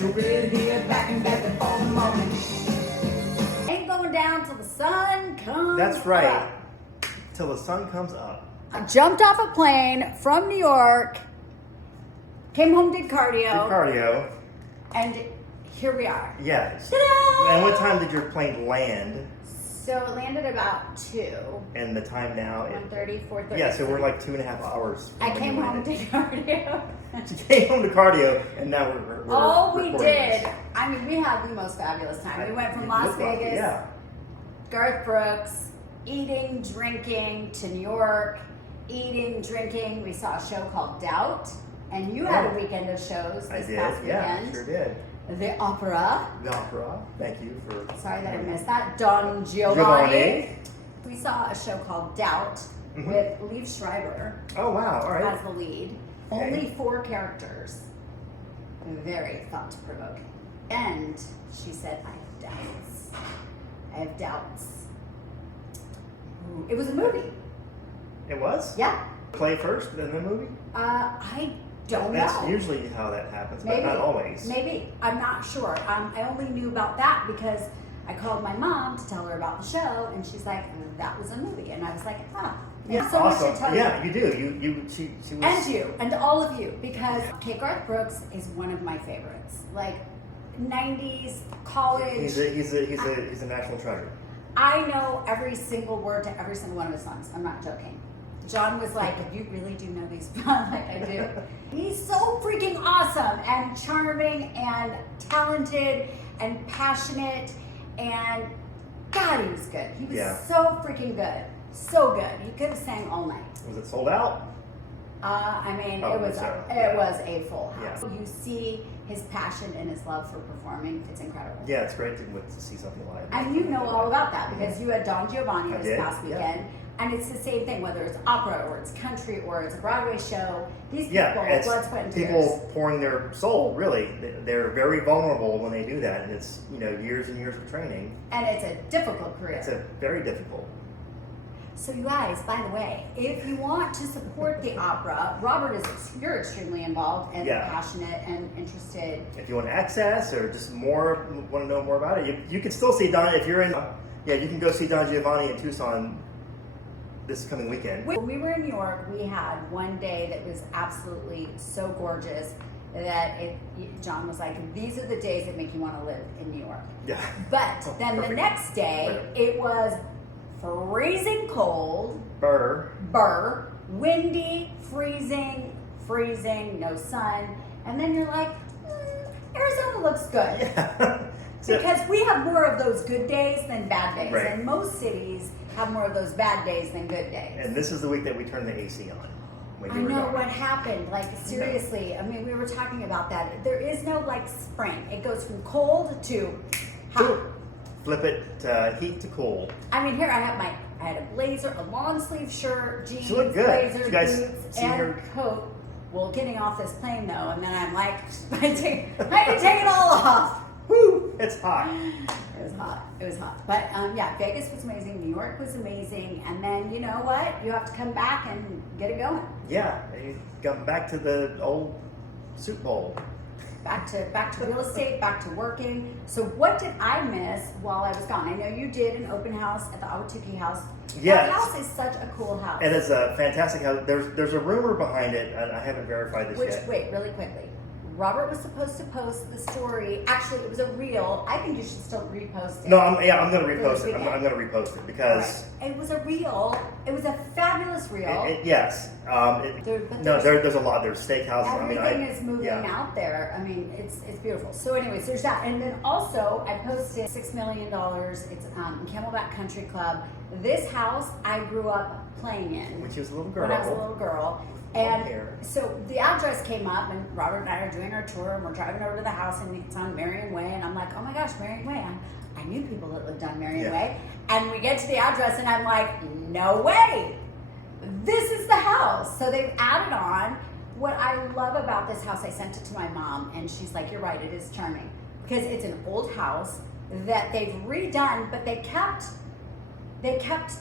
Stupid here, back and back before the morning. Ain't going down till the sun comes That's right. up. Till the sun comes up. I jumped off a plane from New York, came home, did cardio, Cardio. and here we are. Yes. Ta-da! And what time did your plane land? So it landed about 2. And the time now is 1:30, 4:30. Yeah, so we're like 2.5 hours. I when came you home, landed. did cardio. She came home to cardio, and now we're Oh, we recording did. this. I mean, we had the most fabulous time. We went from It Las looked like it, Vegas, yeah. Garth Brooks, eating, drinking, to New York, eating, drinking. We saw a show called Doubt, and you had a weekend of shows I this did, past yeah, weekend. sure did. The opera. The opera. Thank you for. Sorry that I missed that. Don Giovanni. We saw a show called Doubt with Liev Schreiber Oh wow! All right. as the lead. Okay. Only 4 characters. Very thought-provoking. And she said, I have doubts. I have doubts. Ooh, it was a movie. It was. Yeah. Play first, then the movie. I don't That's know. usually how that happens, Maybe. but not always. Maybe. I'm not sure. I only knew about that because I called my mom to tell her about the show, and she's like, that was a movie. And I was like, Yeah, so much awesome. to tell Yeah, you. you do. She was. And you, and all of you, because Garth Brooks is one of my favorites. Like 90s college. He's a national treasure. I know every single word to every single one of his songs. I'm not joking. John was like, "You really do know these?" Like I do. He's so freaking awesome and charming and talented and passionate, and God, he was good. He was so freaking good, so good. He could have sang all night. Was it sold out? I mean, Oh, it was so, it was a full house. Yeah. You see his passion and his love for performing. It's incredible. Yeah, it's great to see something live. And you know all about that because you had Don Giovanni this past weekend. Yeah. And it's the same thing, whether it's opera or it's country or it's a Broadway show. These people, it's blood, sweat, and tears. people pouring their soul. Really, they're very vulnerable when they do that, and it's years and years of training. And it's a difficult career. It's a very difficult. So you guys, by the way, if you want to support the opera, Robert you're extremely involved and passionate and interested. If you want access or just want to know more about it, you can still see Don if you're in. Yeah, you can go see Don Giovanni in Tucson this coming weekend. When we were in New York, we had one day that was absolutely so gorgeous that John was like, these are the days that make you want to live in New York. Yeah. But then the next day, it was freezing cold. Burr. Windy, freezing, no sun. And then you're like, Arizona looks good. Yeah. Because we have more of those good days than bad days. Right. And most cities have more of those bad days than good days. And this is the week that we turned the AC on. When I you were know gone. what happened. Like, seriously. I mean, we were talking about that. There is no, like, spring. It goes from cold to hot. Flip it, heat to cool. I mean, here I had a blazer, a long sleeve shirt, jeans, She looked good. blazer, You guys boots, see and her? coat. Well, getting off this plane though, and then I'm like, I need to take it all off. Woo! It's hot. It was hot. But yeah, Vegas was amazing. New York was amazing. And then you know what? You have to come back and get it going. Yeah, you got back to the old soup bowl. Back to real estate, back to working. So what did I miss while I was gone? I know you did an open house at the Awatuki house. Yes. That house is such a cool house. It is a fantastic house. There's a rumor behind it, and I haven't verified this yet. Wait, really quickly. Robert was supposed to post the story. Actually, it was a reel. I think you should still repost it. No, I'm going to repost it. I'm going to repost it because it was a reel. It was a fabulous reel. yes. There's a lot. There's steakhouses. Everything is moving out there. I mean, it's beautiful. So, anyways, there's that. And then also, I posted $6 million. It's in Camelback Country Club. This house I grew up playing in. When she was a little girl. When I was a little girl. And so the address came up, and Robert and I are doing our tour, and we're driving over to the house, and it's on Marion Way, and I'm like, oh my gosh, Marion Way. I knew people that lived on Marion Way. And we get to the address, and I'm like, no way. This is the house. So they've added on. What I love about this house, I sent it to my mom, and she's like, you're right, it is charming. Because it's an old house that they've redone, but they kept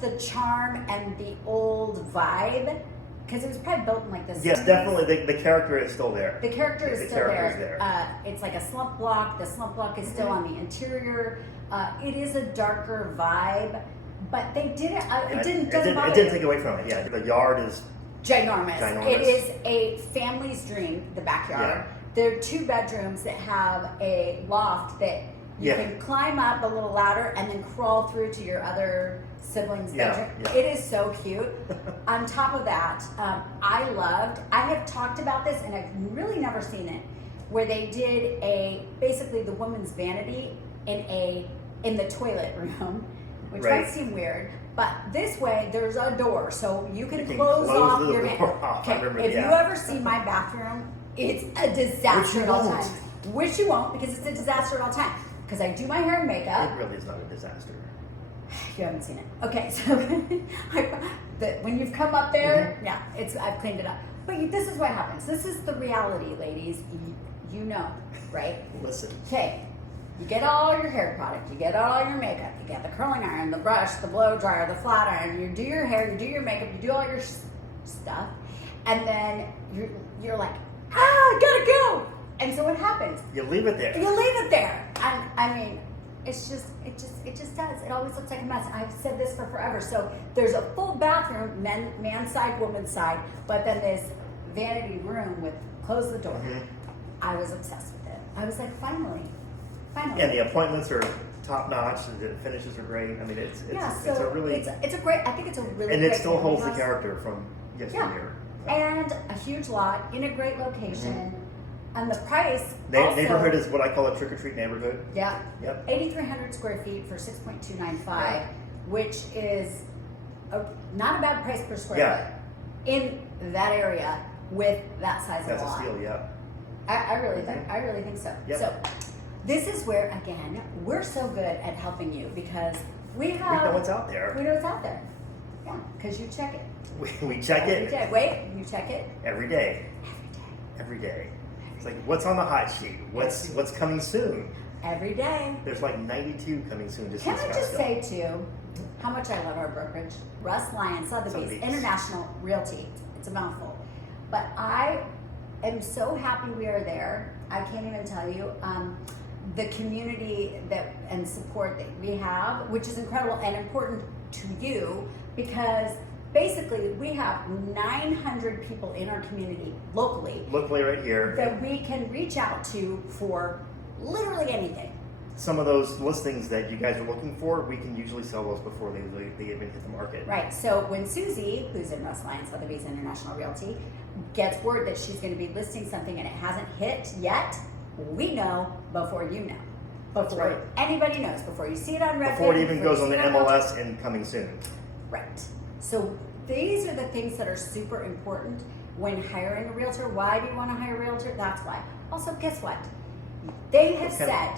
the charm and the old vibe. because it was probably built in like this. Yes, definitely. The character is still there. The character is The still character there. is there. It's like a slump block. The slump block is still on the interior. It is a darker vibe, but they did it. It didn't take away from it. Yeah, the yard is ginormous. ginormous. It is a family's dream. The backyard. Yeah. There are 2 bedrooms that have a loft that you can climb up a little ladder and then crawl through to your other siblings' bedroom. Yeah. It is so cute. On top of that, I have talked about this and I've really never seen it, where they did basically the woman's vanity in the toilet room, which might seem weird, but this way there's a door, so you can close off your vanity. Okay, if you ever see my bathroom, it's a disaster at all times. Which you won't, because it's a disaster at all times. Because I do my hair and makeup. It really is not a disaster. You haven't seen it. Okay, so when you've come up there, I've cleaned it up. But this is what happens. This is the reality, ladies. You know, right? Listen. Okay, you get all your hair product, you get all your makeup, you get the curling iron, the brush, the blow dryer, the flat iron. You do your hair, you do your makeup, you do all your stuff, and then you're like, I gotta go. And so what happens? You leave it there. You leave it there. And I mean, it just does. It always looks like a mess. I've said this for forever. So there's a full bathroom, man's side, woman's side, but then this vanity room with close the door. Mm-hmm. I was obsessed with it. I was like, finally. And the appointments are top notch, and the finishes are great. I mean, it's a really it's a great. I think it's a really and great it still holds the house. character from yesteryear. And a huge lot in a great location. Mm-hmm. And the price neighborhood is what I call a trick-or-treat neighborhood. Yeah. Yep. 8,300 square feet for $6.295, which is not a bad price per square foot in that area with that size of lot. That's a steal, yeah. I really think so. Yep. So this is where, again, we're so good at helping you because we know what's out there. We know what's out there. Yeah, because you check it. We check every it. Day. Wait, you check it? Every day. Every day. It's like, what's on the hot sheet? What's coming soon? Every day. There's like 92 coming soon. Can I just say, too, how much I love our brokerage? Russ Lyon Sotheby's International Realty. It's a mouthful. But I am so happy we are there. I can't even tell you. The community and support that we have, which is incredible and important to you, because basically we have 900 people in our community locally right here that we can reach out to for literally anything. Some of those listings that you guys are looking for, we can usually sell those before they even hit the market. Right. So when Susie, who's in Russ Lyon Sotheby's International Realty, gets word that she's going to be listing something and it hasn't hit yet, we know before you know. Before anybody knows. Before you see it on Redfin. Before it even goes on the MLS and coming soon. Right. So these are the things that are super important when hiring a realtor. Why do you want to hire a realtor? That's why. Also, guess what? They have said,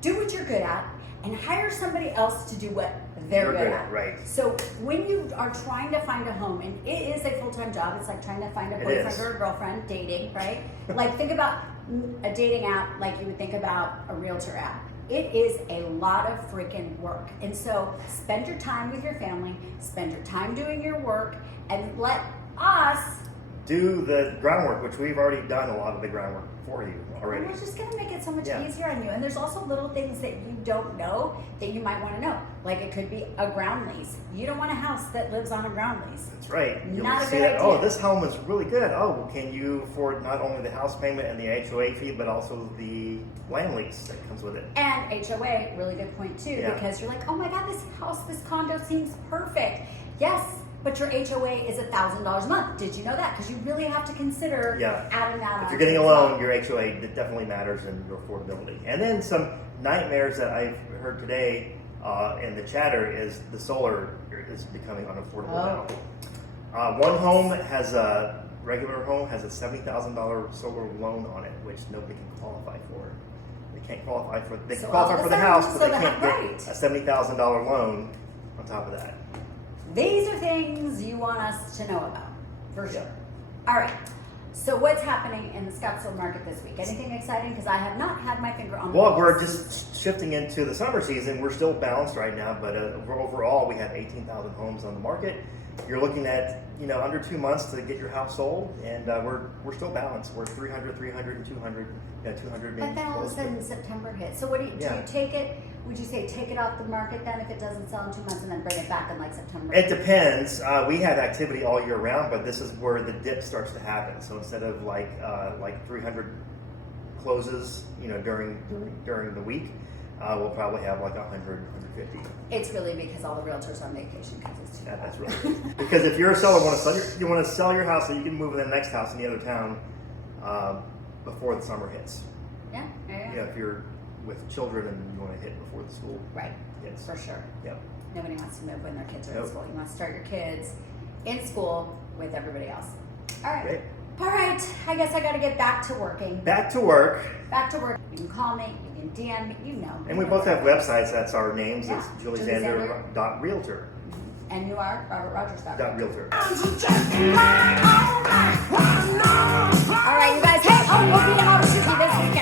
do what you're good at and hire somebody else to do what they're good at. Right. So when you are trying to find a home, and it is a full-time job, it's like trying to find a boyfriend or a girlfriend, dating, right? Like think about a dating app like you would think about a realtor app. It is a lot of freaking work. And so spend your time with your family, spend your time doing your work, and let us do the groundwork, which we've already done a lot of the groundwork for you already. And we're just going to make it so much easier on you. And there's also little things that you don't know that you might want to know. Like it could be a ground lease. You don't want a house that lives on a ground lease. That's right. You'll Not a see good that, idea. oh, this home is really good. Oh, well, can you afford not only the house payment and the HOA fee, but also the land lease that comes with it? And HOA, really good point too, because you're like, oh my God, this house, this condo seems perfect. Yes, but your HOA is $1,000 a month. Did you know that? Because you really have to consider adding that on. If you're getting a loan, your HOA it definitely matters in your affordability. And then some nightmares that I've heard today in the chatter is the solar is becoming unaffordable now. One home has a regular home has a $70,000 solar loan on it, which nobody can qualify for. They can't qualify for. They can qualify for the house, but they can't get a $70,000 loan on top of that. These are things you want us to know about, for sure. All right. So what's happening in the Scottsdale market this week? Anything exciting? Because I have not had my finger on the pulse. We're just shifting into the summer season. We're still balanced right now, but overall we have 18,000 homes on the market. You're looking at under 2 months to get your house sold, and we're still balanced. We're 300, and 200, 200 maybe. But then all of a sudden September hits. So what do you take it? Would you say take it off the market then if it doesn't sell in 2 months, and then bring it back in like September? It depends. We have activity all year round, but this is where the dip starts to happen. So instead of like 300 closes, during the week, we'll probably have like 100, 150. It's really because all the realtors are on vacation because it's too hot. That's really it. Because if you're a seller, you want to sell your house so you can move in the next house in the other town before the summer hits. Yeah. If you're with children and you want to hit before the school Right. hits. For sure. Yep. Nobody wants to move when their kids are Nope. in school. You want to start your kids in school with everybody else. All right. Great. All right. I guess I got to get back to working. Back to work. Back to work. You can call me. You can DM me. And we both have websites. That's our names. Yeah. It's juliezander.realtor. And you are RobertRogers.com. .realtor. All right, you guys. Hey, we'll be in Albuquerque this weekend.